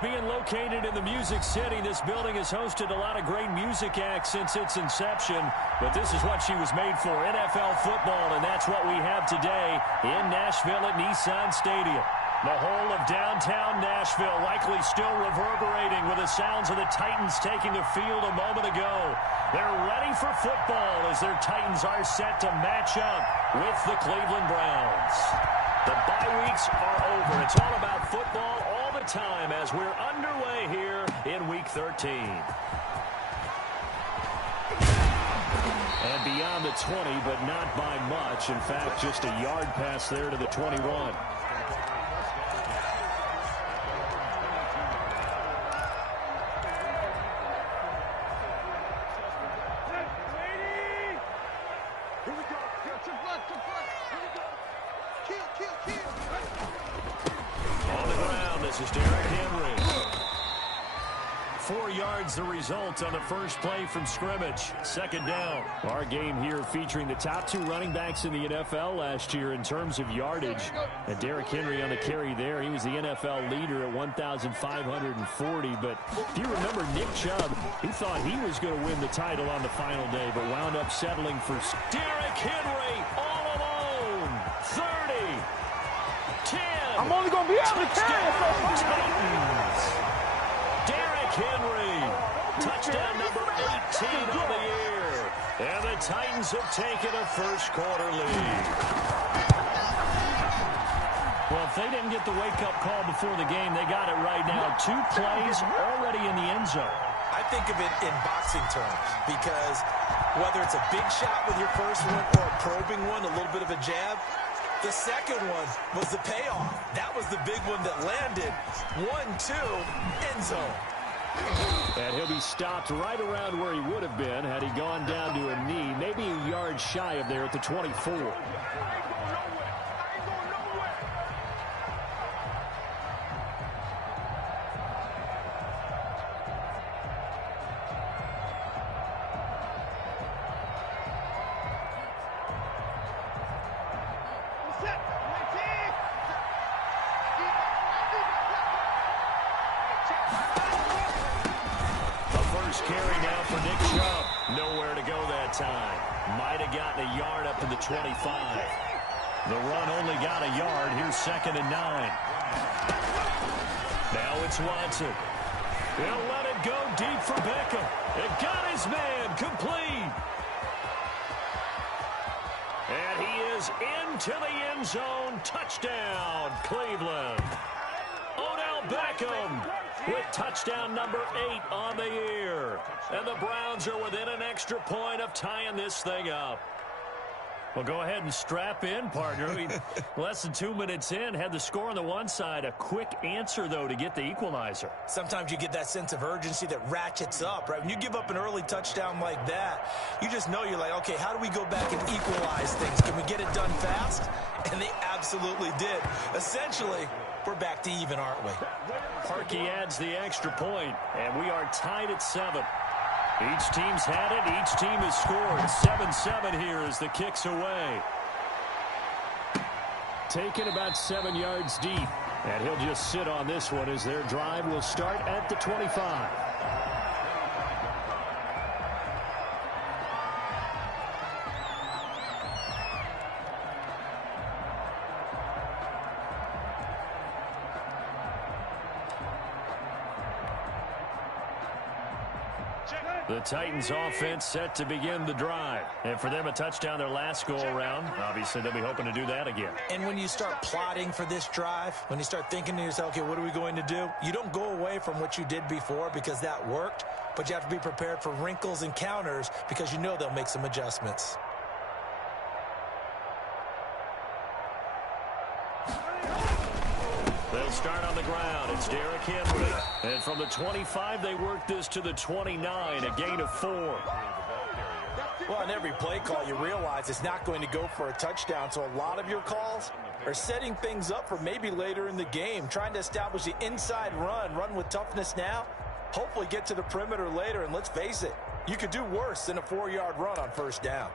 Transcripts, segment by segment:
Being located in the Music City, this building has hosted a lot of great music acts since its inception. But this is what she was made for, NFL football, and that's what we have today in Nashville at Nissan Stadium. The whole of downtown Nashville likely still reverberating with the sounds of the Titans taking the field a moment ago. They're ready for football as their Titans are set to match up with the Cleveland Browns. The bye weeks are over. It's all about football all the time as we're underway here in Week 13. And beyond the 20, but not by much. In fact, just a yard pass there to the 21. On the ground, this is Derrick Henry. 4 yards the result on the first play from scrimmage. Second down. Our game here featuring the top 2 running backs in the NFL last year in terms of yardage. And Derrick Henry on the carry there. He was the NFL leader at 1,540. But if you remember Nick Chubb, he thought he was going to win the title on the final day, but wound up settling for Derrick Henry all alone. 30. 10. I'm only going to be able to carry it for Titans. Derrick Henry. Touchdown number 18 on the year. And the Titans have taken a first-quarter lead. Well, if they didn't get the wake-up call before the game, they got it right now. 2 plays already in the end zone. I think of it in boxing terms because whether it's a big shot with your first one or a probing one, a little bit of a jab, the second one was the payoff. That was the big one that landed. 1-2, end zone. And he'll be stopped right around where he would have been had he gone down to a knee, maybe a yard shy of there at the 24. Carry now for Nick Chubb. Nowhere to go that time. Might have gotten a yard up to the 25. The run only got a yard. Here's 2nd and 9. Now it's Watson. He'll let it go deep for Beckham. It got his man complete. And he is into the end zone. Touchdown, Cleveland. Odell Beckham with touchdown number 8 on the year. And the Browns are within an extra point of tying this thing up. Well, go ahead and strap in, partner. Less than 2 minutes in, had the score on the one side. A quick answer, though, to get the equalizer. Sometimes you get that sense of urgency that ratchets up, right? When you give up an early touchdown like that, you just know you're like, okay, how do we go back and equalize things? Can we get it done fast? And they absolutely did. Essentially, we're back to even, aren't we? Parkey adds the extra point, and we are tied at 7. Each team's had it. Each team has scored. 7-7 here as the kick's away. Taken about 7 yards deep, and he'll just sit on this one as their drive will start at the 25. The Titans offense set to begin the drive. And for them, a touchdown their last go-around. Obviously, they'll be hoping to do that again. And when you start plotting for this drive, when you start thinking to yourself, okay, what are we going to do? You don't go away from what you did before because that worked, but you have to be prepared for wrinkles and counters because you know they'll make some adjustments. They'll start on the ground. It's Derrick Henry. And from the 25, they work this to the 29, a gain of 4. Well, on every play call, you realize it's not going to go for a touchdown, so a lot of your calls are setting things up for maybe later in the game, trying to establish the inside run with toughness now, hopefully get to the perimeter later, and let's face it, you could do worse than a 4-yard run on first down.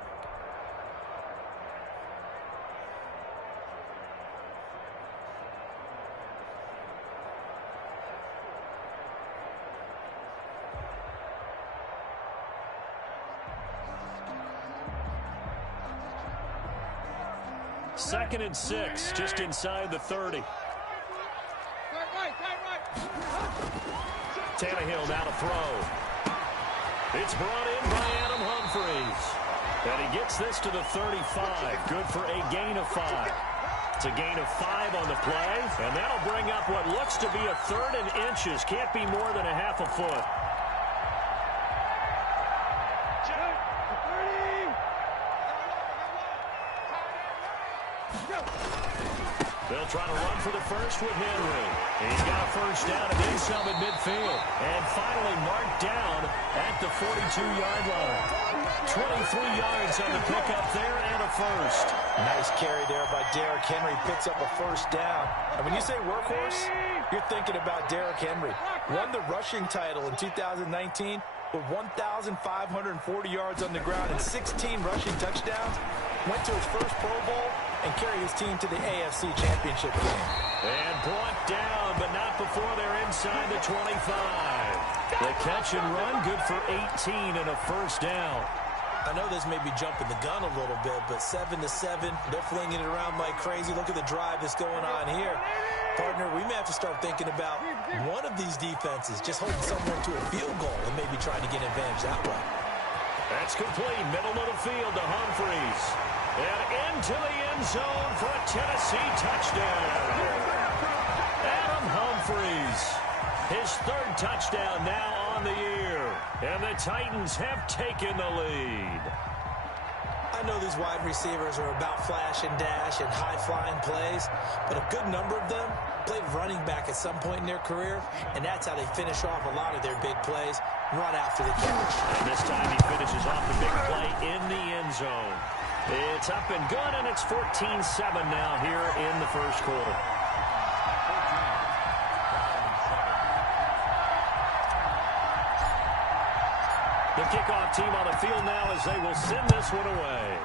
2nd and 6, just inside the 30. Tannehill now to throw. It's brought in by Adam Humphries. And he gets this to the 35. Good for a gain of 5. It's a gain of 5 on the play. And that'll bring up what looks to be a 3rd and inches. Can't be more than a half a foot. They'll try to run for the first with Henry. He's got a first down and then some at midfield. And finally marked down at the 42-yard line. 23 yards on the pickup there and a first. Nice carry there by Derrick Henry. Picks up a first down. And when you say workhorse, you're thinking about Derrick Henry. Won the rushing title in 2019 with 1,540 yards on the ground and 16 rushing touchdowns. Went to his first Pro Bowl and carried his team to the AFC Championship game. And brought down, but not before they're inside the 25. The catch and run, good for 18 and a first down. I know this may be jumping the gun a little bit, but 7-7, they're flinging it around like crazy. Look at the drive that's going on here. Partner, we may have to start thinking about one of these defenses just holding someone to a field goal and maybe trying to get an advantage that way. That's complete. Middle of the field to Humphries. And into the end zone for a Tennessee touchdown. Adam Humphries, his 3rd touchdown now on the year. And the Titans have taken the lead. I know these wide receivers are about flash and dash and high-flying plays, but a good number of them played running back at some point in their career, and that's how they finish off a lot of their big plays, run after the catch. And this time he finishes off the big play in the end zone. It's up and good, and it's 14-7 now here in the first quarter. The kickoff team on the field now as they will send this one away.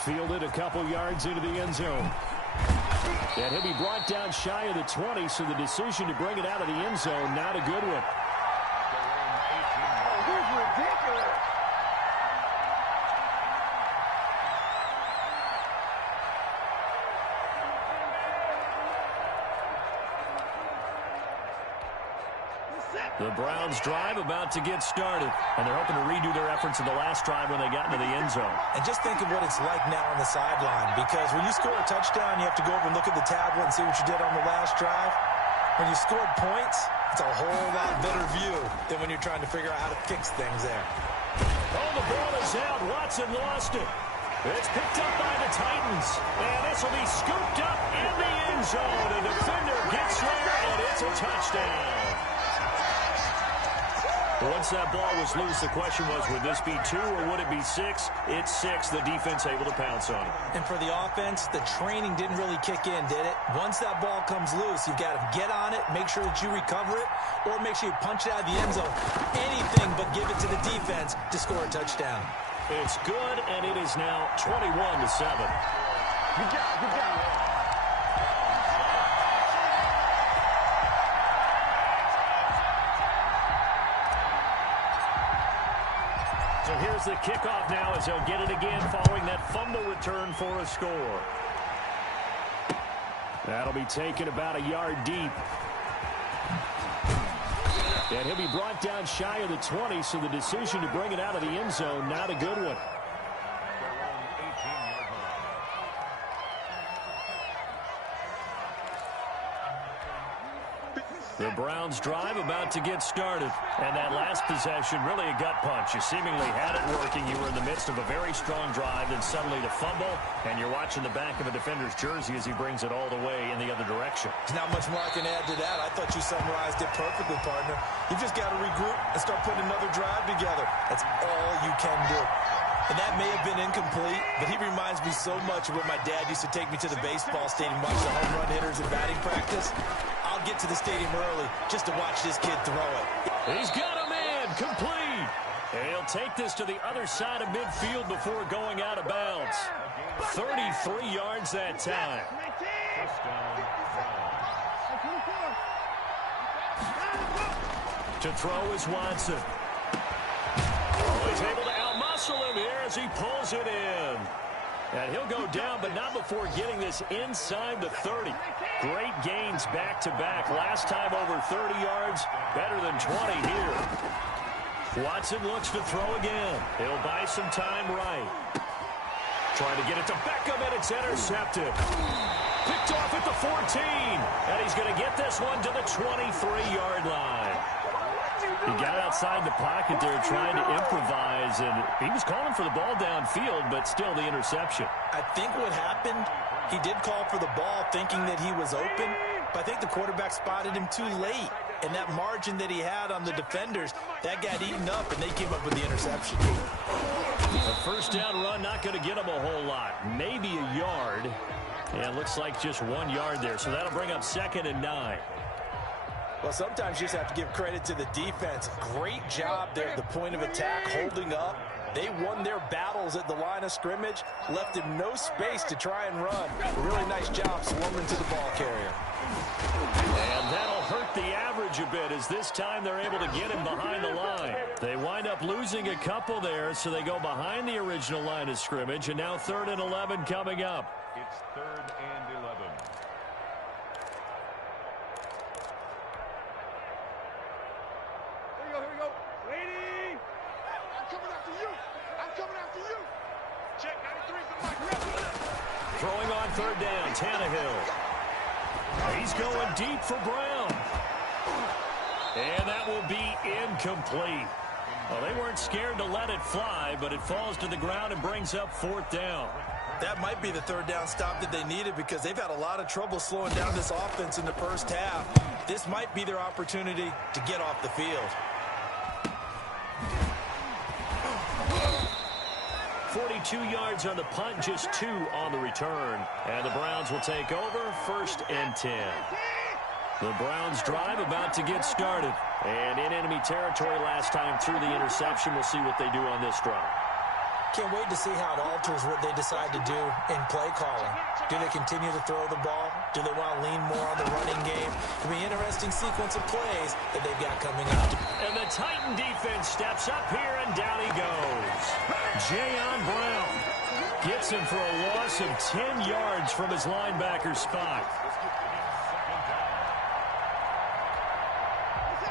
Fielded a couple yards into the end zone. And he'll be brought down shy of the 20, so the decision to bring it out of the end zone, not a good one. The Browns drive about to get started, and they're hoping to redo their efforts in the last drive when they got into the end zone. And just think of what it's like now on the sideline, because when you score a touchdown, you have to go over and look at the tablet and see what you did on the last drive. When you scored points, it's a whole lot better view than when you're trying to figure out how to fix things there. Oh, the ball is out. Watson lost it. It's picked up by the Titans, and this will be scooped up in the end zone. A defender gets there, and it's a touchdown. Once that ball was loose, the question was, would this be 2 or would it be 6? It's 6. The defense able to pounce on it. And for the offense, the training didn't really kick in, did it? Once that ball comes loose, you've got to get on it, make sure that you recover it, or make sure you punch it out of the end zone. Anything but give it to the defense to score a touchdown. It's good, and it is now 21-7. Good job. So here's the kickoff now as they'll get it again following that fumble return for a score. That'll be taken about a yard deep. And he'll be brought down shy of the 20, so the decision to bring it out of the end zone, not a good one. The Browns drive about to get started. And that last possession, really a gut punch. You seemingly had it working. You were in the midst of a very strong drive, then suddenly the fumble, and you're watching the back of a defender's jersey as he brings it all the way in the other direction. There's not much more I can add to that. I thought you summarized it perfectly, partner. You've just got to regroup and start putting another drive together. That's all you can do. And that may have been incomplete, but he reminds me so much of when my dad used to take me to the baseball stadium, watch the home run hitters in batting practice. I'll get to the stadium early just to watch this kid throw it. He's got a man, complete. And he'll take this to the other side of midfield before going out of bounds. 33 yards that time. To throw is Watson. Oh, he's able to outmuscle wrestle him here as he pulls it in. And he'll go down, but not before getting this inside the 30. Great gains back-to-back. Last time over 30 yards, better than 20 here. Watson looks to throw again. He'll buy some time right. Trying to get it to Beckham, and it's intercepted. Picked off at the 14. And he's going to get this one to the 23-yard line. He got outside the pocket there trying to improvise, and he was calling for the ball downfield, but still the interception. I think what happened, he did call for the ball thinking that he was open, but I think the quarterback spotted him too late. And that margin that he had on the defenders, that got eaten up, and they came up with the interception. A first down run, not going to get him a whole lot. Maybe a yard. And looks like just 1 yard there, so that'll bring up 2nd and 9. Well, sometimes you just have to give credit to the defense. Great job there at the point of attack, holding up. They won their battles at the line of scrimmage, left him no space to try and run. Really nice job swarming to the ball carrier. And that'll hurt the average a bit, as this time they're able to get him behind the line. They wind up losing a couple there, so they go behind the original line of scrimmage, and now 3rd and 11 coming up. It's 3rd and 11. Here we go. Lady! I'm coming after you. Check, 93's the mic. Throwing on 3rd down, Tannehill. He's going deep for Brown. And that will be incomplete. Well, they weren't scared to let it fly, but it falls to the ground and brings up 4th down. That might be the 3rd down stop that they needed, because they've had a lot of trouble slowing down this offense in the first half. This might be their opportunity to get off the field. 42 yards on the punt, just 2 on the return. And the Browns will take over, 1st and 10. The Browns drive about to get started. And in enemy territory last time through the interception. We'll see what they do on this drive. Can't wait to see how it alters what they decide to do in play calling. Do they continue to throw the ball? Do they want to lean more on the running game? It'll be an interesting sequence of plays that they've got coming up. And the Titan defense steps up here, and down he goes. Jayon Brown gets him for a loss of 10 yards from his linebacker spot.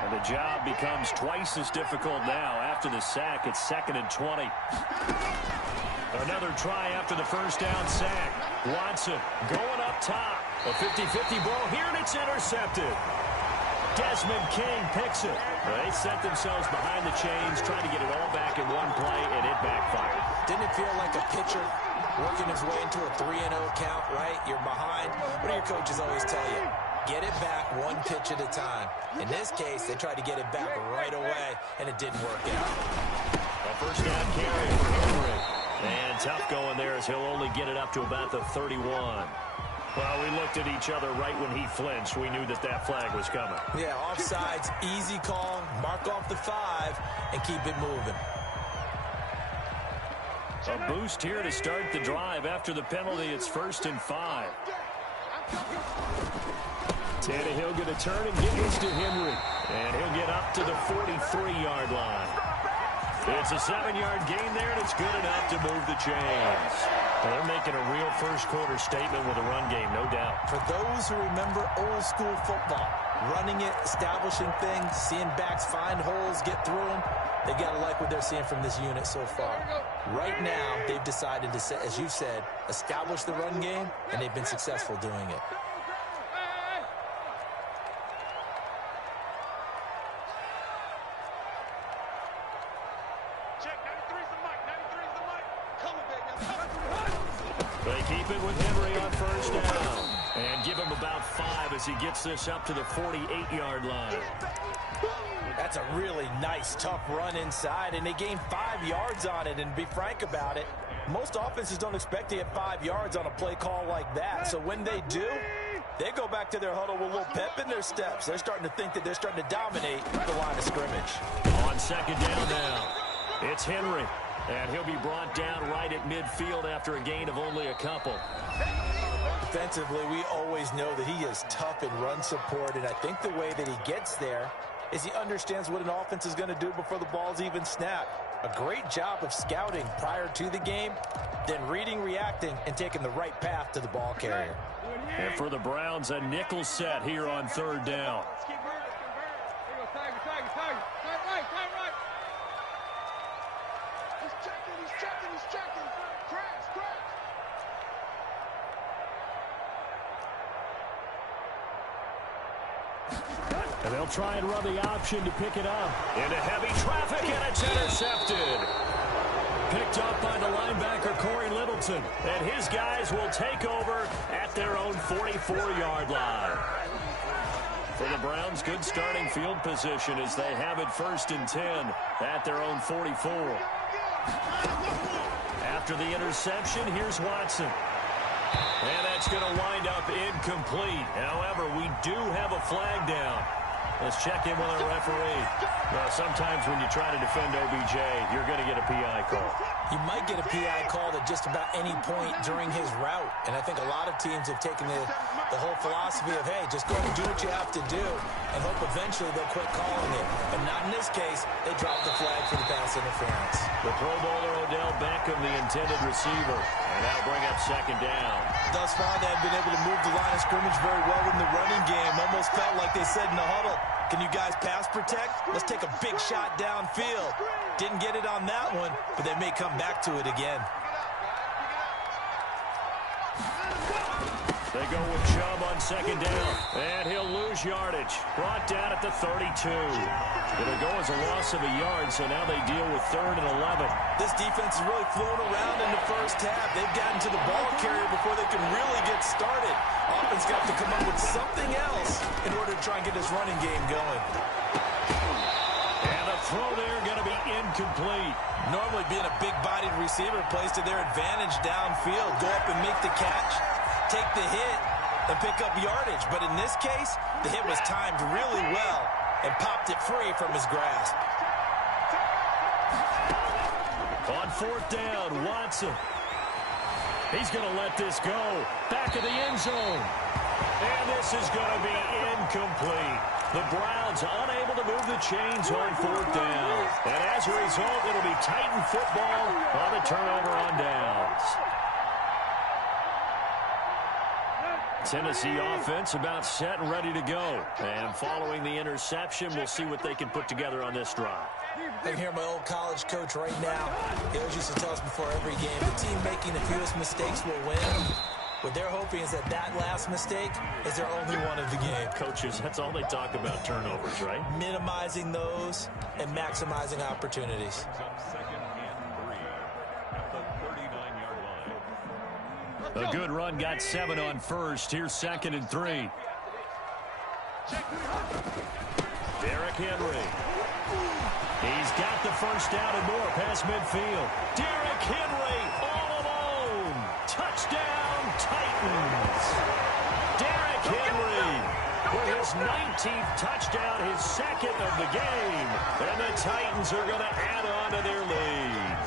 And the job becomes twice as difficult now. After the sack, it's 2nd and 20. Another try after the first down sack. Watson going up top. A 50-50 ball here, and it's intercepted. Desmond King picks it. They set themselves behind the chains, trying to get it all back in one play, and it backfired. Didn't it feel like a pitcher working his way into a 3-0 count, right? You're behind. What do your coaches always tell you? Get it back one pitch at a time. In this case, they tried to get it back right away, and it didn't work out. A first down carry for Henry. And tough going there, as he'll only get it up to about the 31. Well, we looked at each other right when he flinched. We knew that that flag was coming. Yeah, offsides, easy call, mark off the 5, and keep it moving. A boost here to start the drive. After the penalty, it's 1st and 5. Tannehill going to turn and give this to Henry. And he'll get up to the 43-yard line. It's a 7-yard gain there, and it's good enough to move the chains. Well, they're making a real first-quarter statement with a run game, no doubt. For those who remember old-school football, running it, establishing things, seeing backs find holes, get through them, they've got to like what they're seeing from this unit so far. Right now, they've decided to, as you said, establish the run game, and they've been successful doing it. They keep it with Henry on first down. And give him about 5 as he gets this up to the 48-yard line. That's a really nice, tough run inside, and they gain 5 yards on it. And be frank about it, most offenses don't expect to get 5 yards on a play call like that. So when they do, they go back to their huddle with a little pep in their steps. They're starting to think that they're starting to dominate the line of scrimmage. On second down now, it's Henry. And he'll be brought down right at midfield after a gain of only a couple. Defensively, we always know that he is tough in run support, and I think the way that he gets there is he understands what an offense is going to do before the ball's even snapped. A great job of scouting prior to the game, then reading, reacting, and taking the right path to the ball carrier. And for the Browns, a nickel set here on third down. He's checking. Crash. And they'll try and run the option to pick it up. Into heavy traffic, and it's intercepted. Picked up by the linebacker, Corey Littleton. And his guys will take over at their own 44-yard line. For the Browns, good starting field position as they have it 1st and 10 at their own 44. After the interception, here's Watson. And that's going to wind up incomplete. However, we do have a flag down. Let's check in with our referee. Well, sometimes when you try to defend OBJ, you're going to get a PI call. You might get a PI call at just about any point during his route. And I think a lot of teams have taken the whole philosophy of, hey, just go and do what you have to do and hope eventually they'll quit calling it. But not in this case. They dropped the flag for the pass interference. The Pro Bowler Odell Beckham, the intended receiver. And that'll bring up 2nd down. Thus far, they have been able to move the line of scrimmage very well in the running game. Almost felt like they said in the huddle, can you guys pass protect? Let's take a big shot downfield. Didn't get it on that one, but they may come back to it again. They go with Chubb on 2nd down, and he'll lose yardage. Brought down at the 32. It'll go as a loss of a yard, so now they deal with 3rd and 11. This defense is really flown around in the first half. They've gotten to the ball carrier before they can really get started. Offense got to come up with something else in order to try and get this running game going. And the throw there going to be incomplete. Normally being a big-bodied receiver plays to their advantage downfield. Go up and make the catch, take the hit, and pick up yardage. But in this case, the hit was timed really well and popped it free from his grasp. On 4th down, Watson. He's going to let this go. Back of the end zone. And this is going to be incomplete. The Browns unable to move the chains on 4th down. And as a result, it'll be Titan football on the turnover on downs. Tennessee offense about set and ready to go. And following the interception, we'll see what they can put together on this drive. I can hear my old college coach right now. He always used to tell us before every game, the team making the fewest mistakes will win. What they're hoping is that last mistake is their only one of the game. Coaches, that's all they talk about, turnovers, right? Minimizing those and maximizing opportunities. A good run, got 7 on 1st. Here's 2nd and 3. Derrick Henry. He's got the 1st down and more past midfield. Derrick Henry all alone. Touchdown, Titans. Derrick Henry with his 19th touchdown, his 2nd of the game. And the Titans are going to add on to their lead.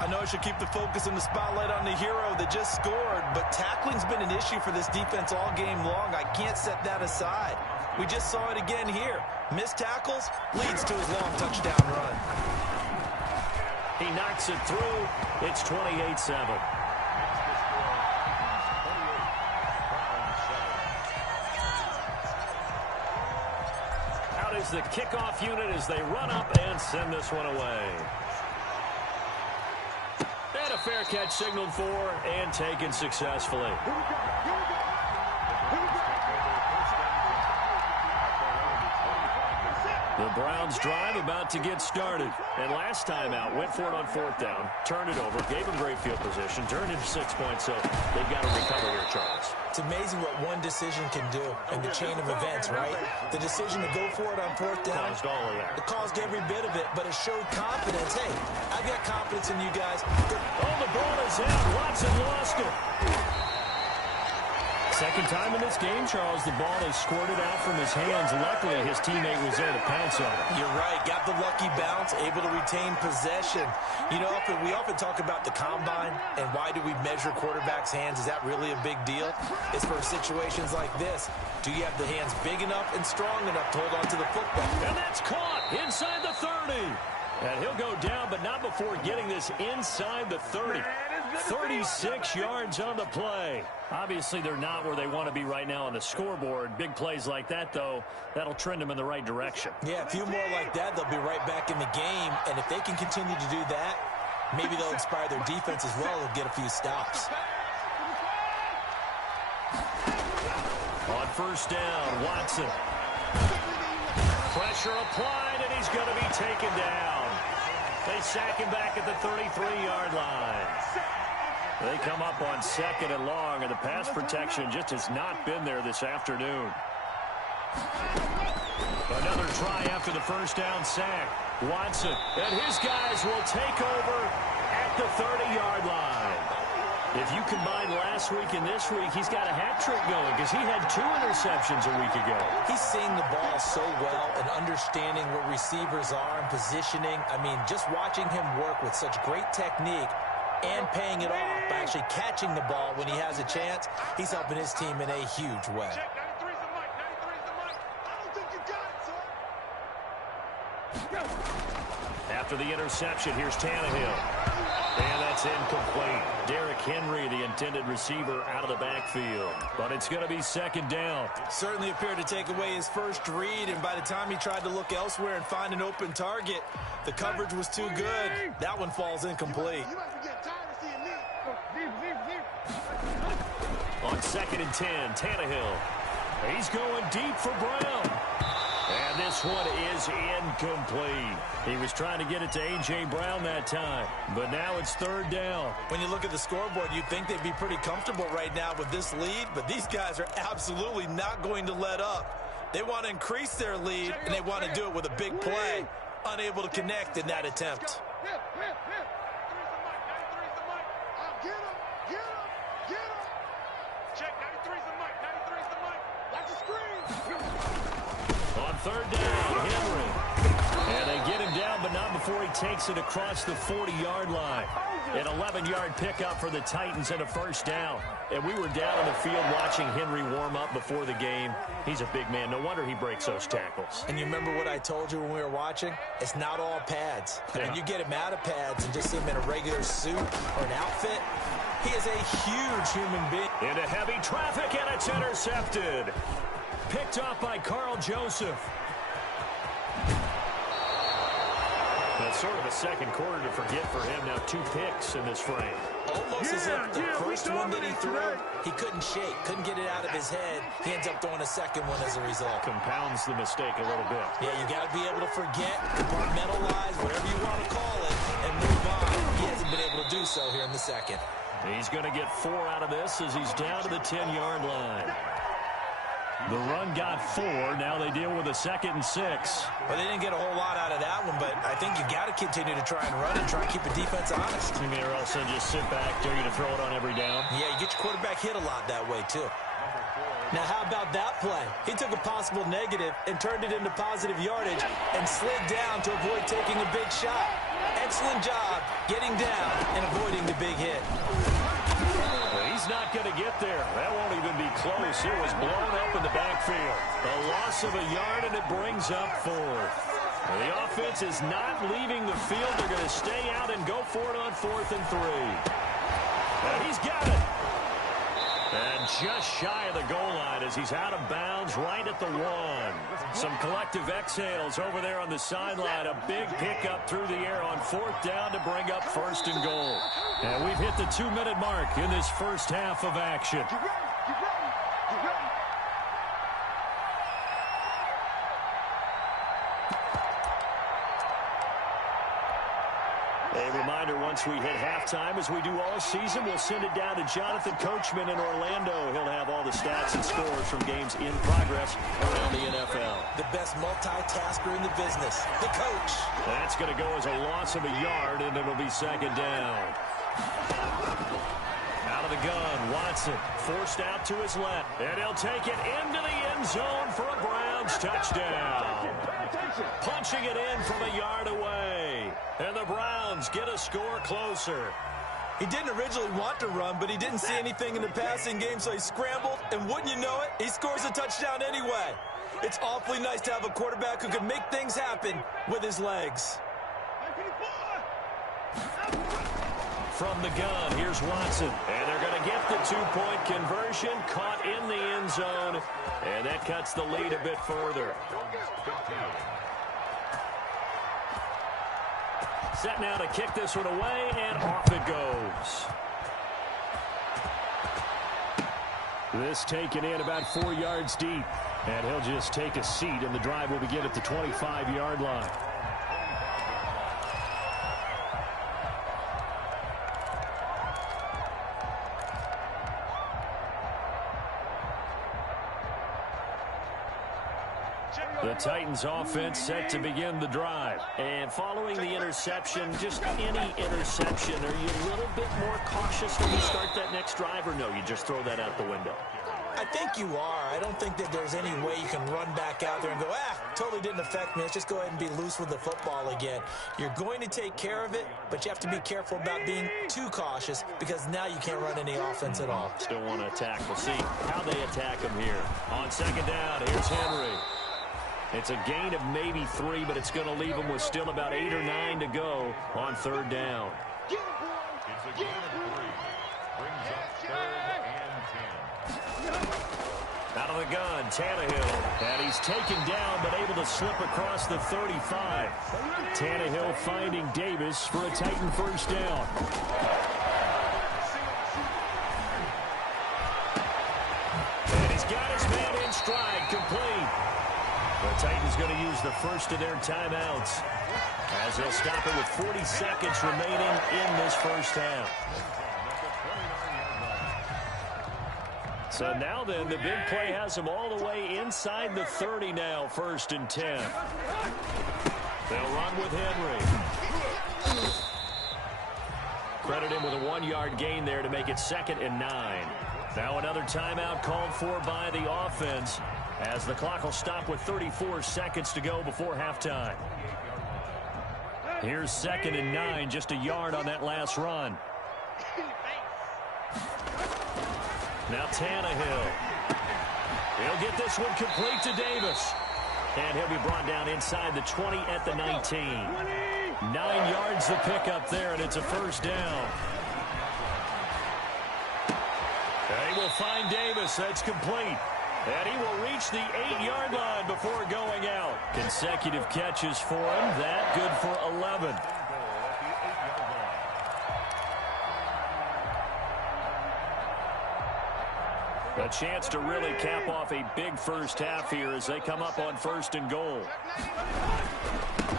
I know I should keep the focus and the spotlight on the hero that just scored, but tackling's been an issue for this defense all game long. I can't set that aside. We just saw it again here. Missed tackles leads to his long touchdown run. He knocks it through. It's 28-7. Out is the kickoff unit as they run up and send this one away. And a fair catch signaled for and taken successfully. The Browns drive about to get started. And last time out, went for it on 4th down, turned it over, gave them great field position, turned into 6 points, so they've got to recover here, Charles. It's amazing what one decision can do in the chain of events, right? The decision to go for it on 4th down. Caused all of that. It caused every bit of it, but it showed confidence. Hey, I've got confidence in you guys. Oh, the ball is out. Watson lost it. Second time in this game, Charles, the ball is squirted out from his hands. Luckily, his teammate was there to pounce on it. You're right. Got the lucky bounce, able to retain possession. You know, we often talk about the combine and why do we measure quarterbacks' hands. Is that really a big deal? It's for situations like this. Do you have the hands big enough and strong enough to hold on to the football? And that's caught inside the 30. And he'll go down, but not before getting this inside the 30. 36 yards on the play. Obviously, they're not where they want to be right now on the scoreboard. Big plays like that, though, that'll trend them in the right direction. Yeah, a few more like that, they'll be right back in the game. And if they can continue to do that, maybe they'll inspire their defense as well. They'll get a few stops. On first down, Watson. Pressure applied, and he's going to be taken down. They sack him back at the 33-yard line. They come up on 2nd and long, and the pass protection just has not been there this afternoon. Another try after the first down sack. Watson and his guys will take over at the 30-yard line. If you combine last week and this week, he's got a hat trick going because he had 2 interceptions a week ago. He's seeing the ball so well and understanding where receivers are and positioning. I mean, just watching him work with such great technique and paying it off by actually catching the ball when he has a chance, he's helping his team in a huge way. After the interception, here's Tannehill. And that's incomplete. Derrick Henry, the intended receiver, out of the backfield. But it's going to be 2nd down. Certainly appeared to take away his first read, and by the time he tried to look elsewhere and find an open target, the coverage was too good. That one falls incomplete. On 2nd and 10, Tannehill. He's going deep for Brown. And this one is incomplete. He was trying to get it to A.J. Brown that time, but now it's 3rd down. When you look at the scoreboard, you'd think they'd be pretty comfortable right now with this lead, but these guys are absolutely not going to let up. They want to increase their lead, and they want to do it with a big play. Unable to connect in that attempt. On 3rd down, Henry. And they get him down, but not before he takes it across the 40-yard line. An 11-yard pickup for the Titans and a 1st down. And we were down on the field watching Henry warm up before the game. He's a big man. No wonder he breaks those tackles. And you remember what I told you when we were watching? It's not all pads. Yeah. And you get him out of pads and just see him in a regular suit or an outfit. He is a huge human being. Into heavy traffic, and it's intercepted. Picked up by Carl Joseph. That's sort of a second quarter to forget for him. Now 2 picks in this frame. Almost as if the first one that he threw, he couldn't shake, couldn't get it out of his head. He ends up throwing a second one as a result. Compounds the mistake a little bit. Yeah, you got to be able to forget, compartmentalize, whatever you want to call it, and move on. He hasn't been able to do so here in the second. He's going to get 4 out of this as he's down to the 10-yard line. The run got 4. Now they deal with a 2nd and 6. Well, they didn't get a whole lot out of that one, but I think you got to continue to try and run and try and keep the defense honest. You mean, or else they'll just sit back, dare you to throw it on every down? Yeah, you get your quarterback hit a lot that way, too. Now, how about that play? He took a possible negative and turned it into positive yardage and slid down to avoid taking a big shot. Excellent job getting down and avoiding the big hit. He's not going to get there. That won't even be close. It was blown up in the backfield. A loss of a yard, and it brings up 4th. The offense is not leaving the field. They're going to stay out and go for it on 4th and 3. And he's got it. And just shy of the goal line as he's out of bounds right at the 1. Some collective exhales over there on the sideline. A big pickup through the air on 4th down to bring up 1st and goal. And we've hit the 2-minute mark in this first half of action. A reminder, once we hit halftime, as we do all season, we'll send it down to Jonathan Coachman in Orlando. He'll have all the stats and scores from games in progress around the NFL. The best multitasker in the business, the coach. That's going to go as a loss of a yard, and it'll be 2nd down. Out of the gun, Watson forced out to his left, and he'll take it into the end zone for a Browns touchdown. Punching it in from a yard away, and the Browns get a score closer. He didn't originally want to run, but he didn't see anything in the passing game, so he scrambled, and wouldn't you know it, he scores a touchdown anyway. It's awfully nice to have a quarterback who can make things happen with his legs. From the gun, here's Watson. And they're going to get the two-point conversion, caught in the end zone, and that cuts the lead a bit further. Set now to kick this one away, and off it goes. This taken in about 4 yards deep, and he'll just take a seat, and the drive will begin at the 25-yard line. The Titans offense set to begin the drive. And following the interception, just any interception, are you a little bit more cautious when you start that next drive, or no, you just throw that out the window? I think you are. I don't think that there's any way you can run back out there and go, totally didn't affect me. Let's just go ahead and be loose with the football again. You're going to take care of it, but you have to be careful about being too cautious because now you can't run any offense at all. Still want to attack. We'll see how they attack him here. On second down, here's Henry. It's a gain of maybe 3, but it's going to leave them with still about 8 or 9 to go on third down. It's a gain of 3. Brings up 3rd and 10. Out of the gun, Tannehill. And he's taken down, but able to slip across the 35. Tannehill finding Davis for a Titan first down. And he's got his man in stride, complete. The Titans going to use the first of their timeouts as they'll stop it with 40 seconds remaining in this first half. So now then, the big play has them all the way inside the 30 now, 1st and 10. They'll run with Henry. Credit him with a 1-yard gain there to make it 2nd and 9. Now another timeout called for by the offense, as the clock will stop with 34 seconds to go before halftime. Here's 2nd and 9, just a yard on that last run. Now Tannehill. He'll get this one complete to Davis. And he'll be brought down inside the 20 at the 19. 9 yards the pickup there, and it's a first down. They will find Davis. That's complete. And he will reach the 8-yard line before going out. Consecutive catches for him. That good for 11. A chance to really cap off a big first half here as they come up on 1st and goal.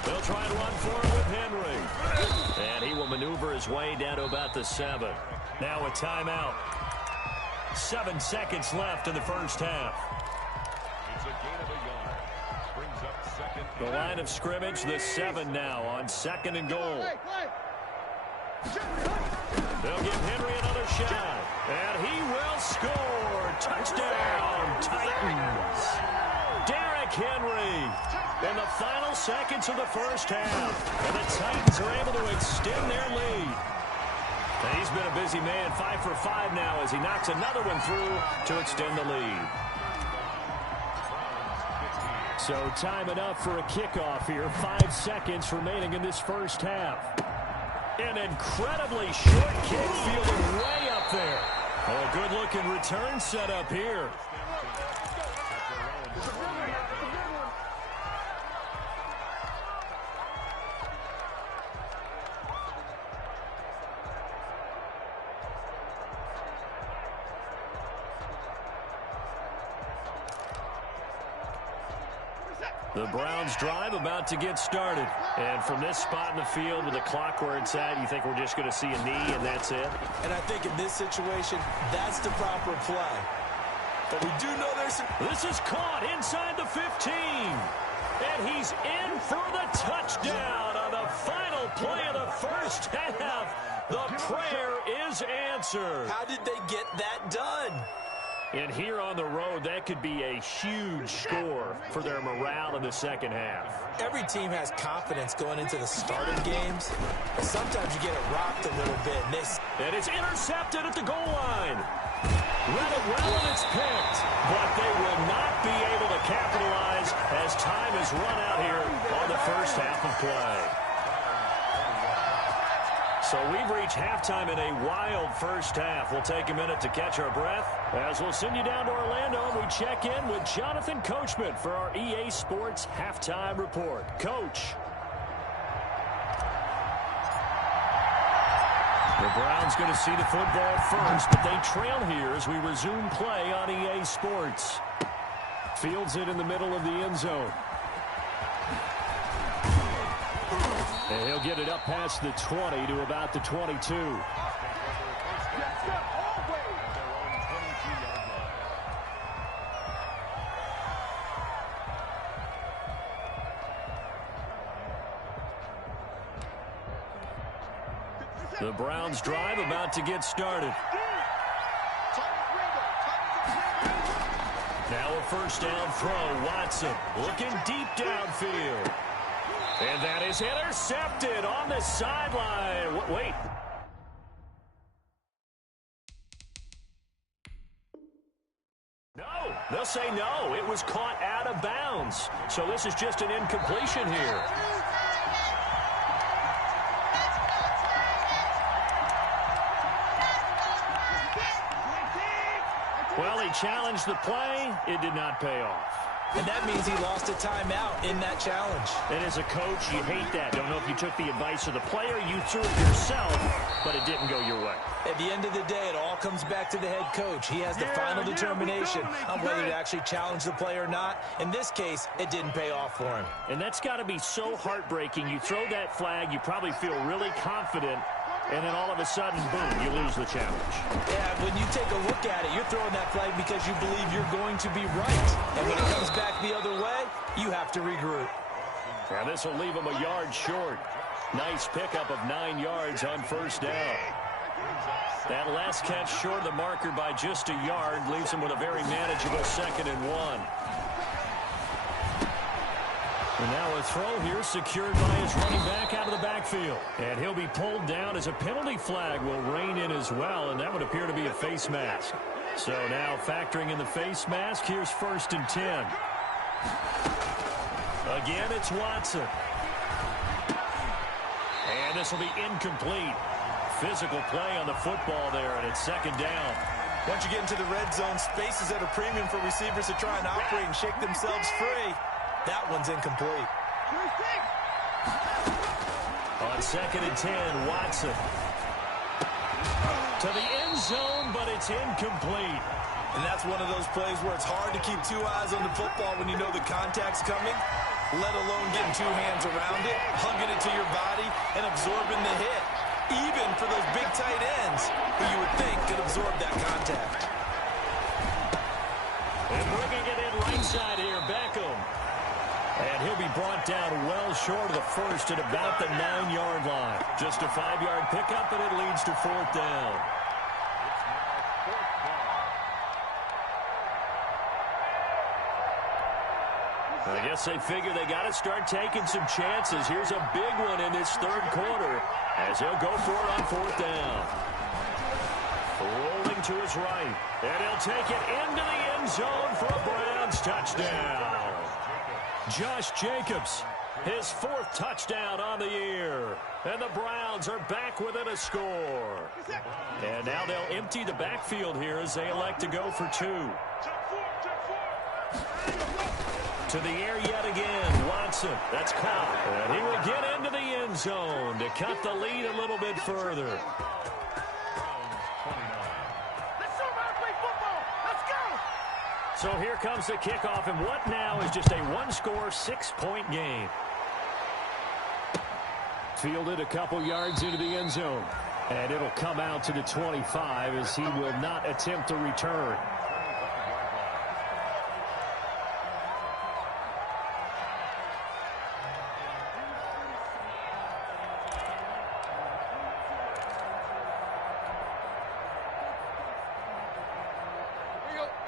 They'll try and run for it with Henry. And he will maneuver his way down to about the 7. Now a timeout. 7 seconds left in the first half. It's a gain of a yard. Brings up 2nd. The line of scrimmage, the 7 now on 2nd and goal. They'll give Henry another shot. And he will score. Touchdown, Titans. Derrick Henry in the final seconds of the first half. And the Titans are able to extend their lead. And he's been a busy man, 5 for 5 now as he knocks another one through to extend the lead. So time enough for a kickoff here. 5 seconds remaining in this first half. An incredibly short kick fielded way up there. Oh, good-looking return set up here. The Browns drive about to get started. And from this spot in the field with the clock where it's at, you think we're just going to see a knee and that's it? And I think in this situation, that's the proper play. But we do know there's some... This is caught inside the 15. And he's in for the touchdown on the final play of the first half. The prayer is answered. How did they get that done? And here on the road, that could be a huge score for their morale in the second half. Every team has confidence going into the start of games, but sometimes you get it rocked a little bit. And it's intercepted at the goal line. Read it well, and it's picked. But they will not be able to capitalize as time has run out here on the first half of play. So we've reached halftime in a wild first half. We'll take a minute to catch our breath as we'll send you down to Orlando and we check in with Jonathan Coachman for our EA Sports Halftime Report. Coach. The Browns going to see the football first, but they trail here as we resume play on EA Sports. Fields it in the middle of the end zone. And he'll get it up past the 20 to about the 22. The Browns drive about to get started. Now a first down throw. Watson looking deep downfield. And that is intercepted on the sideline. Wait. No, they'll say no. It was caught out of bounds. So this is just an incompletion here. Well, he challenged the play. It did not pay off. And that means he lost a timeout in that challenge. And as a coach, you hate that. Don't know if you took the advice of the player, you threw it yourself, but it didn't go your way. At the end of the day, it all comes back to the head coach. He has the final determination on whether to actually challenge the play or not. In this case, it didn't pay off for him. And that's got to be so heartbreaking. You throw that flag, you probably feel really confident, and then all of a sudden, boom, you lose the challenge. Yeah, when you take a look at it, you're throwing that flag because you believe you're going to be right. And when it comes back the other way, you have to regroup. Now this will leave him a yard short. Nice pickup of 9 yards on first down. That last catch short of the marker by just a yard leaves him with a very manageable 2nd and 1. And now a throw here secured by his running back out of the backfield. And he'll be pulled down as a penalty flag will rein in as well, and that would appear to be a face mask. So now factoring in the face mask, here's 1st and 10. Again, it's Watson. And this will be incomplete. Physical play on the football there, and it's 2nd down. Once you get into the red zone, space is at a premium for receivers to try and operate and shake themselves free. That one's incomplete. On 2nd and 10, Watson. To the end zone, but it's incomplete. And that's one of those plays where it's hard to keep 2 eyes on the football when you know the contact's coming, let alone getting 2 hands around it, hugging it to your body, and absorbing the hit. Even for those big tight ends who you would think could absorb that contact. And bringing it in right side here, Beckham. And he'll be brought down well short of the first at about the 9-yard line. Just a 5-yard pickup, and it leads to 4th down. I guess they figure they got to start taking some chances. Here's a big one in this 3rd quarter as he'll go for it on 4th down. Rolling to his right, and he'll take it into the end zone for a Browns touchdown. Josh Jacobs, his 4th touchdown on the year. And the Browns are back within a score. And now they'll empty the backfield here as they elect to go for 2. To the air yet again, Watson. That's caught. And he will get into the end zone to cut the lead a little bit further. So here comes the kickoff, and what now is just a 1-score, 6-point game. Fielded a couple yards into the end zone. And it'll come out to the 25 as he will not attempt to return.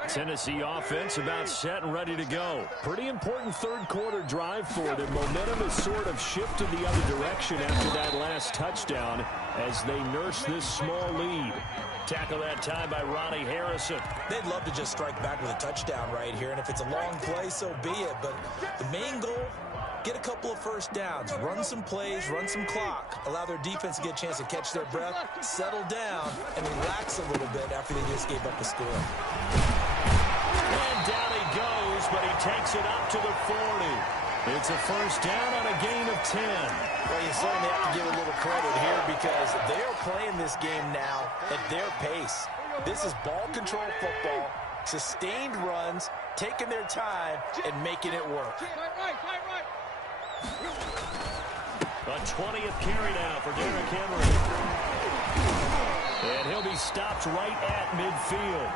Tennessee offense about set and ready to go. Pretty important 3rd quarter drive for them. Momentum has sort of shifted the other direction after that last touchdown as they nurse this small lead. Tackle that time by Ronnie Harrison. They'd love to just strike back with a touchdown right here, and if it's a long play, so be it. But the main goal, get a couple of first downs, run some plays, run some clock, allow their defense to get a chance to catch their breath, settle down, and relax a little bit after they just gave up a score. And down he goes, but he takes it up to the 40. It's a first down on a gain of 10. Well, you certainly have to give a little credit here because they are playing this game now at their pace. This is ball control football, sustained runs, taking their time, and making it work. A 20th carry now for Derrick Henry. And he'll be stopped right at midfield.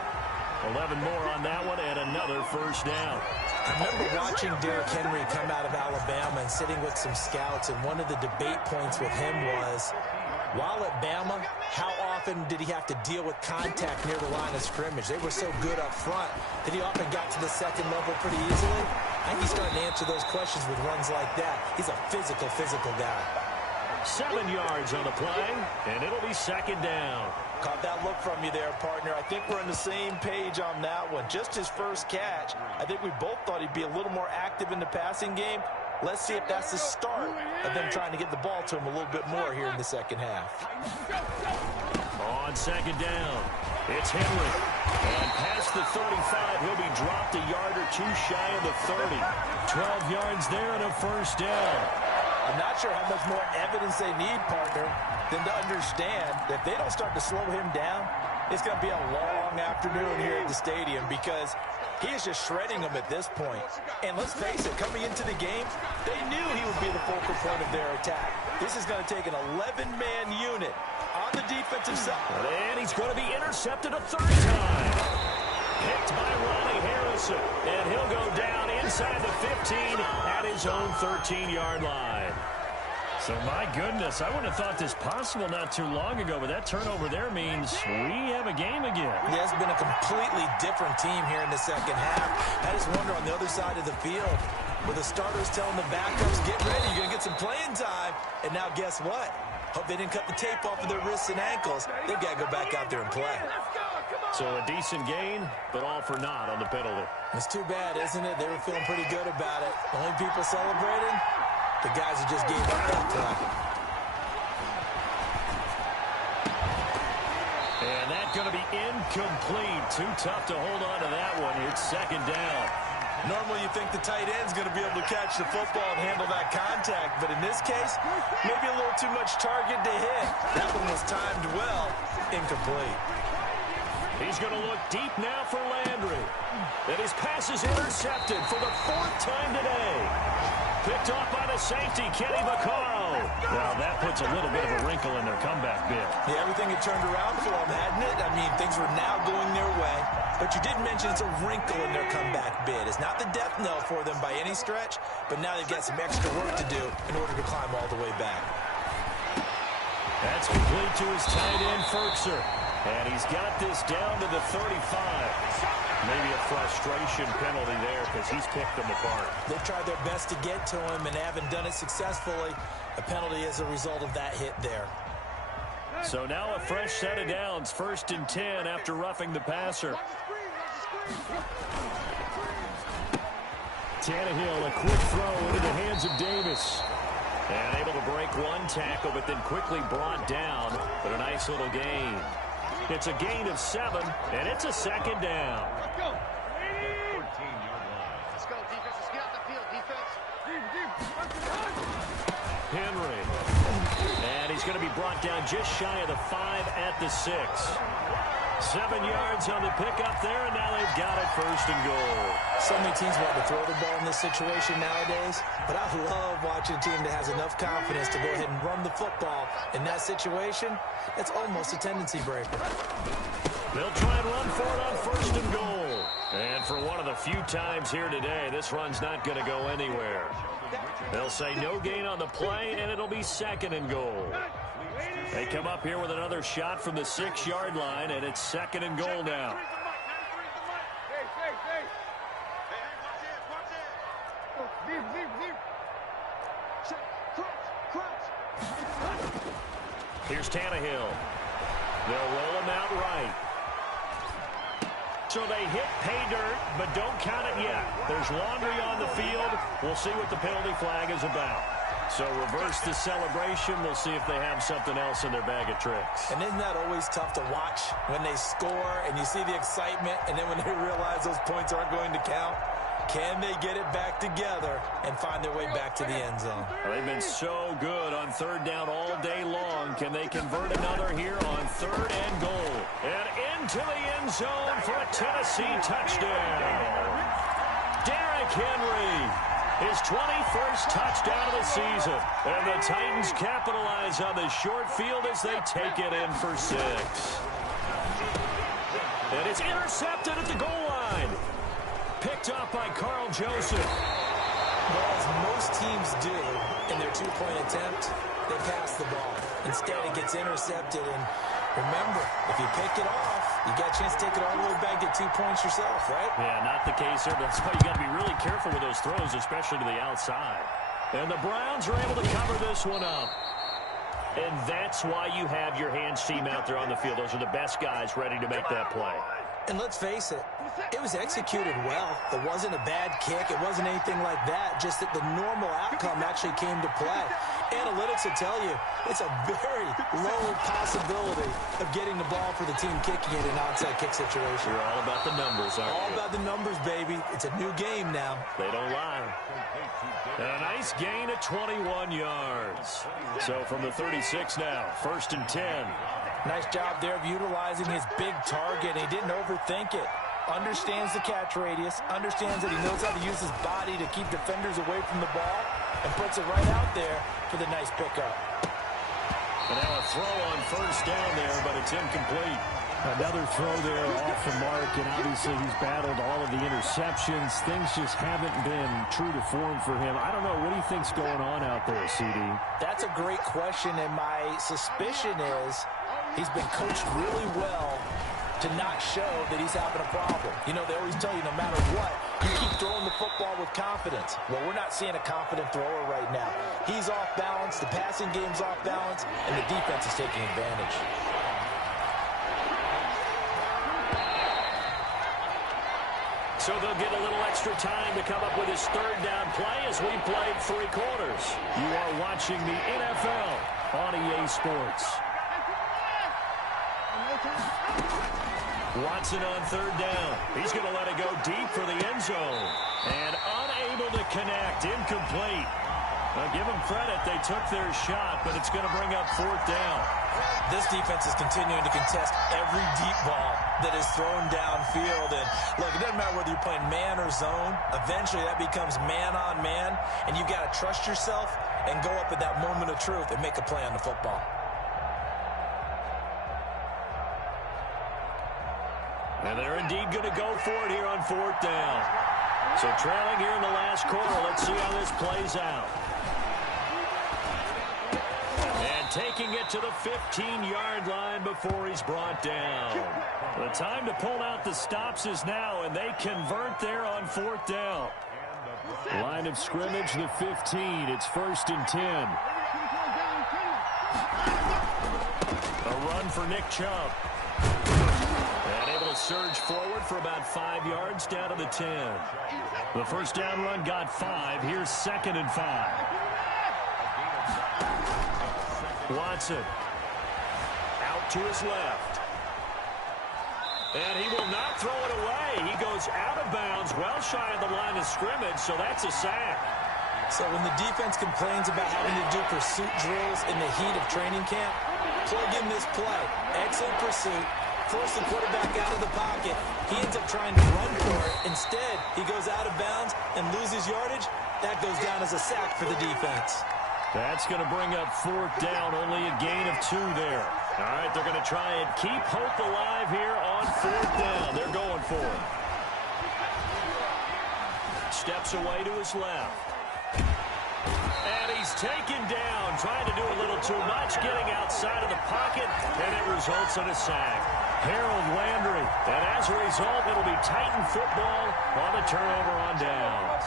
11 more on that one and another first down. I remember watching Derrick Henry come out of Alabama and sitting with some scouts, and one of the debate points with him was, while at Bama, how often did he have to deal with contact near the line of scrimmage? They were so good up front that he often got to the second level pretty easily. I think he's starting to answer those questions with runs like that. He's a physical guy. 7 yards on the play, and it'll be second down. Caught that look from you there, partner. I think we're on the same page on that one. Just his first catch. I think we both thought he'd be a little more active in the passing game. Let's see if that's the start of them trying to get the ball to him a little bit more here in the second half. On second down, it's Henry. And past the 35, he'll be dropped a yard or two shy of the 30. 12 yards there and a first down. I'm not sure how much more evidence they need, partner, than to understand that if they don't start to slow him down, it's going to be a long afternoon here at the stadium because he is just shredding them at this point. And let's face it, coming into the game, they knew he would be the focal point of their attack. This is going to take an 11-man unit on the defensive side. And he's going to be intercepted a third time. Picked by Ronnie Harrison. And he'll go down inside the 15 at his own 13-yard line. So, my goodness, I wouldn't have thought this possible not too long ago, but that turnover there means we have a game again. Yeah, it's been a completely different team here in the second half. I just wonder on the other side of the field, with the starters telling the backups, get ready, you're going to get some playing time. And now guess what? Hope they didn't cut the tape off of their wrists and ankles. They've got to go back out there and play. So a decent gain, but all for naught on the penalty. It's too bad, isn't it? They were feeling pretty good about it. The only people celebrating, the guys who just gave up that play. And that's going to be incomplete. Too tough to hold on to that one. It's second down. Normally you think the tight end's going to be able to catch the football and handle that contact, but in this case, maybe a little too much target to hit. That one was timed well, incomplete. He's going to look deep now for Landry. And his pass is intercepted for the 4th time today. Picked off by the safety, Kenny Vaccaro. Well, that puts a little bit of a wrinkle in their comeback bid. Yeah, everything had turned around for them, hadn't it? I mean, things were now going their way. But you did mention it's a wrinkle in their comeback bid. It's not the death knell for them by any stretch, but now they've got some extra work to do in order to climb all the way back. That's complete to his tight end, Ferkser. And he's got this down to the 35. Maybe a frustration penalty there because he's picked them apart. They've tried their best to get to him and haven't done it successfully. A penalty as a result of that hit there. So now a fresh set of downs, 1st and 10 after roughing the passer. Tannehill, a quick throw into the hands of Davis. And able to break one tackle, but then quickly brought down. But a nice little gain. It's a gain of 7, and it's a second down. Let's go. 14-yard line. Let's go, defense. Let's get out the field, defense. Henry. And he's going to be brought down just shy of the 5 at the 6. 7 yards on the pickup there, and now they've got it 1st and goal. So many teams want to throw the ball in this situation nowadays, but I love watching a team that has enough confidence to go ahead and run the football. In that situation, it's almost a tendency breaker. They'll try and run for it on 1st and goal. And for one of the few times here today, this run's not going to go anywhere. They'll say no gain on the play, and it'll be 2nd and goal. They come up here with another shot from the 6-yard line, and it's 2nd and goal now. Here's Tannehill. They'll roll him out right. So they hit pay dirt, but don't count it yet. There's laundry on the field. We'll see what the penalty flag is about. So reverse the celebration. We'll see if they have something else in their bag of tricks. And isn't that always tough to watch when they score and you see the excitement, and then when they realize those points aren't going to count? Can they get it back together and find their way back to the end zone? Well, they've been so good on third down all day long. Can they convert another here on third and goal? And into the end zone for a Tennessee touchdown. Derrick Henry, his 21st touchdown of the season. And the Titans capitalize on the short field as they take it in for 6. And it's intercepted at the goal line. Picked up by Carl Joseph. Well, as most teams do in their two-point attempt, they pass the ball. Instead, it gets intercepted. And remember, if you pick it off, you got a chance to take it all the way back, get 2 points yourself, right? Yeah, not the case here. That's why you got to be really careful with those throws, especially to the outside. And the Browns are able to cover this one up. And that's why you have your hands team out there on the field. Those are the best guys ready to make that play. And let's face it, it was executed well. It wasn't a bad kick. It wasn't anything like that. Just that the normal outcome actually came to play. Analytics will tell you it's a very low possibility of getting the ball for the team kicking it in an onside kick situation. You're all about the numbers, aren't you? All about the numbers, baby. It's a new game now. They don't lie. And a nice gain of 21 yards. So from the 36 now, 1st and 10. Nice job there of utilizing his big target. He didn't overthink it. Understands the catch radius. Understands that he knows how to use his body to keep defenders away from the ball. And puts it right out there for the nice pickup. And now a throw on 1st down there, but it's incomplete. Another throw there off the mark, and obviously he's battled all of the interceptions. Things just haven't been true to form for him. I don't know. What do you think's going on out there, CD? That's a great question, and my suspicion is he's been coached really well to not show that he's having a problem. You know, they always tell you no matter what, you keep throwing the football with confidence. Well, we're not seeing a confident thrower right now. He's off balance, the passing game's off balance, and the defense is taking advantage. So they'll get a little extra time to come up with his 3rd down play as we played 3 quarters. You are watching the NFL on EA Sports. Watson on 3rd down. He's going to let it go deep for the end zone. And unable to connect. Incomplete. Well, give them credit. They took their shot, but it's going to bring up 4th down. This defense is continuing to contest every deep ball that is thrown downfield. And look, it doesn't matter whether you're playing man or zone. Eventually, that becomes man on man. And you've got to trust yourself and go up at that moment of truth and make a play on the football. And they're indeed going to go for it here on 4th down. So trailing here in the last quarter. Let's see how this plays out. And taking it to the 15-yard line before he's brought down. The time to pull out the stops is now, and they convert there on 4th down. Line of scrimmage, the 15. It's 1st and 10. A run for Nick Chubb. And able to surge forward for about 5 yards down to the 10. The 1st down run got 5. Here's 2nd and 5. Watson out to his left. And he will not throw it away. He goes out of bounds, well shy of the line of scrimmage, so that's a sack. So when the defense complains about having to do pursuit drills in the heat of training camp, plug in this play. Exit pursuit. Force the quarterback out of the pocket. He ends up trying to run for it. Instead, he goes out of bounds and loses yardage. That goes down as a sack for the defense. That's going to bring up 4th down. Only a gain of 2 there. All right, they're going to try and keep hope alive here on 4th down. They're going for it. Steps away to his left. And he's taken down, trying to do a little too much, getting outside of the pocket, and it results in a sack. Harold Landry. And as a result, it'll be Titan football on the turnover on downs.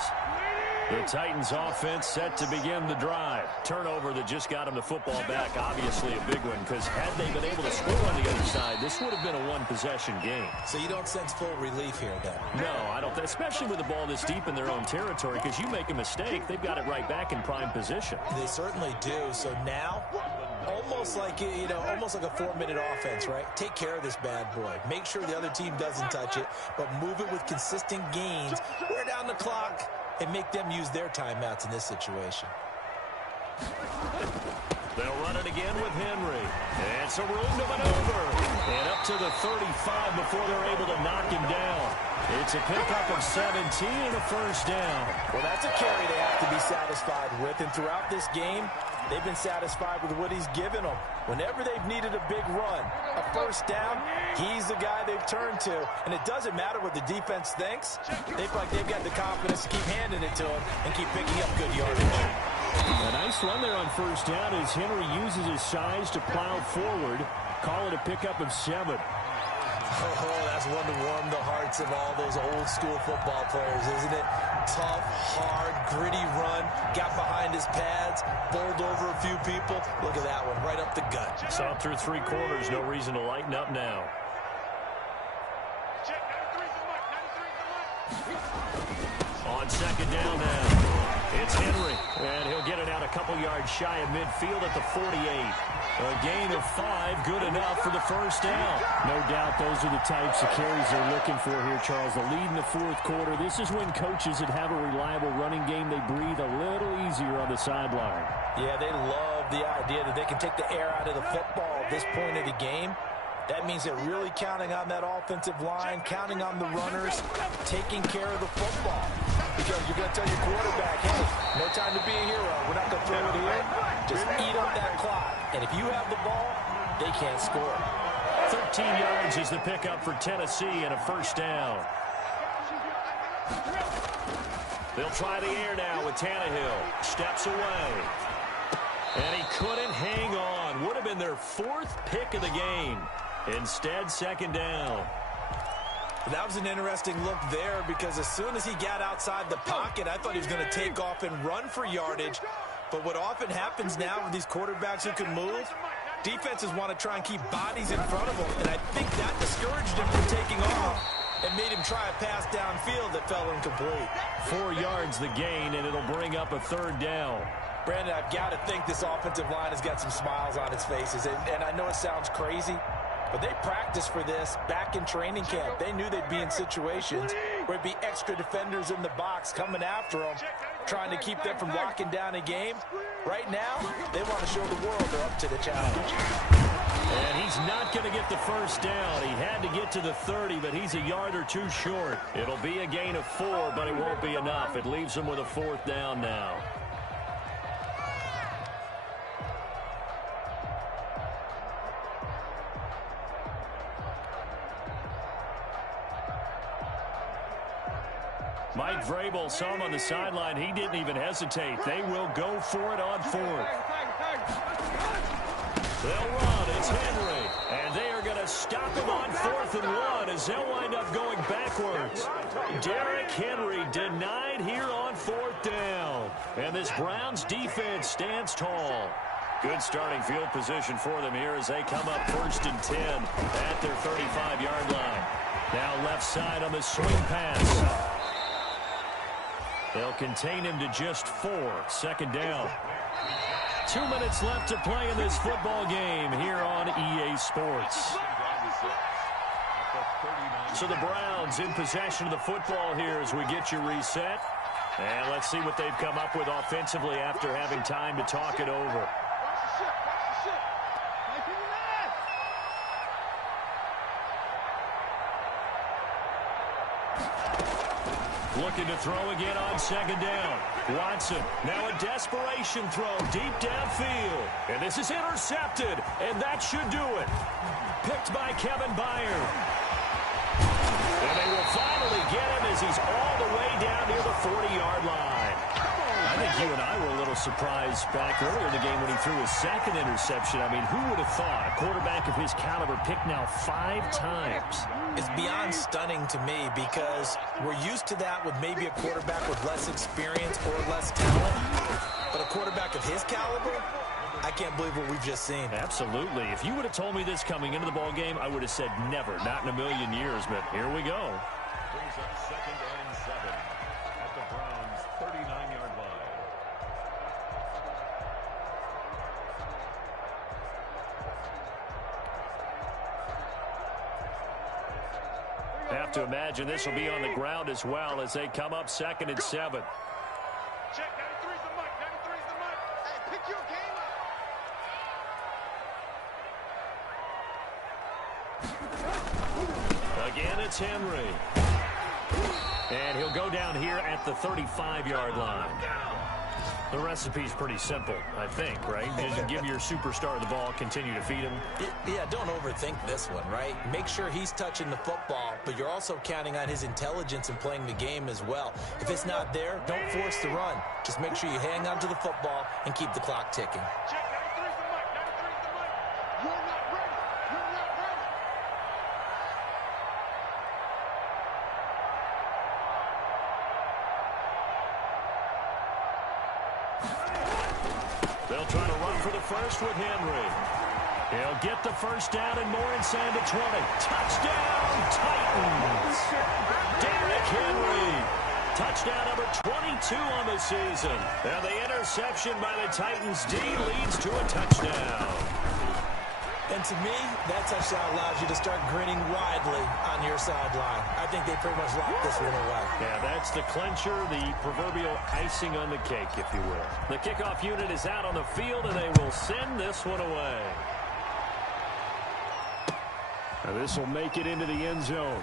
The Titans offense set to begin the drive. Turnover that just got them the football back. Obviously a big one, because had they been able to score on the other side, this would have been a one-possession game. So you don't sense full relief here, then? No, I don't. Especially with the ball this deep in their own territory, because you make a mistake, they've got it right back in prime position. They certainly do. So now, almost like a 4-minute offense, right? Take care of this bad boy. Make sure the other team doesn't touch it, but move it with consistent gains. Wear down the clock and make them use their timeouts in this situation. They'll run it again with Henry. And some room to maneuver. And up to the 35 before they're able to knock him down. It's a pickup of 17 and a first down. Well, that's a carry they have to be satisfied with. And throughout this game, they've been satisfied with what he's given them. Whenever they've needed a big run, a first down, he's the guy they've turned to. And it doesn't matter what the defense thinks. They feel like they've got the confidence to keep handing it to him and keep picking up good yardage. A nice run there on first down as Henry uses his size to plow forward. Call it a pickup of 7. Oh, that's one to warm the hearts of all those old-school football players, isn't it? Tough, hard, gritty run, got behind his pads, bowled over a few people. Look at that one, right up the gut. Saw through 3 quarters, no reason to lighten up now. Check, 93's the mark, On second down now, it's Henry, and he'll get it out a couple yards shy of midfield at the 48. A gain of 5, good enough for the first down. No doubt those are the types of carries they're looking for here, Charles. The lead in the fourth quarter. This is when coaches that have a reliable running game, they breathe a little easier on the sideline. Yeah, they love the idea that they can take the air out of the football at this point of the game. That means they're really counting on that offensive line, counting on the runners, taking care of the football. Because you're going to tell your quarterback, hey, no time to be a hero. We're not going to throw it here. Just eat up that clock. And if you have the ball, they can't score. 13 yards is the pickup for Tennessee and a first down. They'll try the air now with Tannehill. Steps away. And he couldn't hang on. Would have been their 4th pick of the game. Instead, second down. That was an interesting look there because as soon as he got outside the pocket, I thought he was going to take off and run for yardage. But what often happens now with these quarterbacks who can move, defenses want to try and keep bodies in front of them. And I think that discouraged him from taking off and made him try a pass downfield that fell incomplete. 4 yards the gain, and it'll bring up a third down. Brandon, I've got to think this offensive line has got some smiles on its faces. And I know it sounds crazy, but they practiced for this back in training camp. They knew they'd be in situations where it'd be extra defenders in the box coming after them, trying to keep them from locking down a game. Right now, they want to show the world they're up to the challenge. And he's not going to get the first down. He had to get to the 30, but he's a yard or 2 short. It'll be a gain of 4, but it won't be enough. It leaves him with a 4th down now. Mike Vrabel saw him on the sideline. He didn't even hesitate. They will go for it on 4th. They'll run. It's Henry. And they are going to stop him on 4th and 1 as they'll wind up going backwards. Derrick Henry denied here on 4th down. And this Browns defense stands tall. Good starting field position for them here as they come up 1st and 10 at their 35-yard line. Now left side on the swing pass. They'll contain him to just 4. Second down. 2 minutes left to play in this football game here on EA Sports. So the Browns in possession of the football here as we get you reset. And let's see what they've come up with offensively after having time to talk it over. Looking to throw again on second down. Watson, now a desperation throw deep downfield. And this is intercepted, and that should do it. Picked by Kevin Byard. And they will finally get him as he's all the way down near the 40-yard line. I think you and I were a little surprised back earlier in the game when he threw his second interception. I mean, who would have thought a quarterback of his caliber picked now 5 times? It's beyond stunning to me because we're used to that with maybe a quarterback with less experience or less talent. But a quarterback of his caliber, I can't believe what we've just seen. Absolutely. If you would have told me this coming into the ball game, I would have said never, not in a million years. But here we go. Brings up 2nd and 7 at the Browns' 39-yard line. Have to imagine this will be on the ground as well as they come up 2nd and 7. Check, 93's the mic, 93's the mic. Hey, pick your game up. Again, it's Henry. And he'll go down here at the 35-yard line. The recipe's pretty simple, I think, right? Just give your superstar the ball, continue to feed him. Yeah, don't overthink this one, right? Make sure he's touching the football, but you're also counting on his intelligence in playing the game as well. If it's not there, don't force the run. Just make sure you hang on to the football and keep the clock ticking. Check, 93's the mic, 93's the mic. You're not ready. You're not ready. They'll try to run for the first with Henry. He'll get the first down and more inside the 20. Touchdown, Titans! Derrick Henry. Touchdown number 22 on the season. And the interception by the Titans D leads to a touchdown. And to me, that touchdown allows you to start grinning widely on your sideline. I think they pretty much locked this one away. Yeah, that's the clincher, the proverbial icing on the cake, if you will. The kickoff unit is out on the field, and they will send this one away. Now this will make it into the end zone.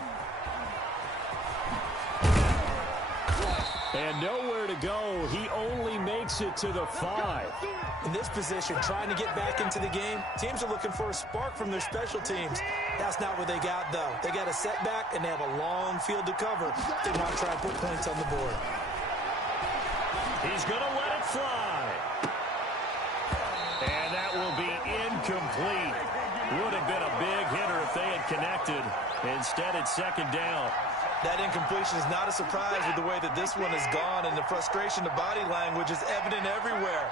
And nowhere to go. He only makes it to the 5. In this position, trying to get back into the game, teams are looking for a spark from their special teams. That's not what they got, though. They got a setback, and they have a long field to cover. They want to try to put points on the board. He's going to let it fly. And that will be incomplete. Would have been a big hitter if they had connected. Instead, it's 2nd down. That incompletion is not a surprise with the way that this one has gone, and the frustration, the body language is evident everywhere.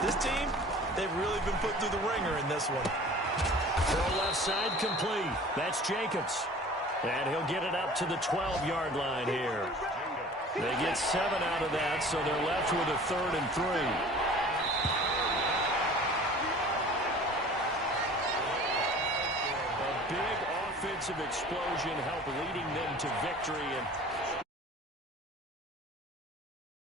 This team, they've really been put through the ringer in this one. Throw left side complete. That's Jacobs. And he'll get it up to the 12-yard line here. They get 7 out of that, so they're left with a 3rd and 3. Offensive explosion help leading them to victory, and